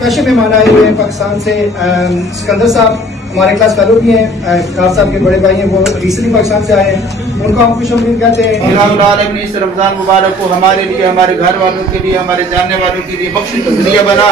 Special मेहमान आए हुए हैं पाकिस्तान से। सिकंदर साहब हमारे क्लास फेलो भी हैं, इफ्तार साहब के बड़े भाई हैं, वो रिसेंटली पाकिस्तान से आए हैं। उनको हम खुश उम्मीद कहते हैं। इस रमजान मुबारक को हमारे लिए, हमारे घर वालों के लिए, हमारे जानने वालों के लिए बख्शिश का जरिया बना।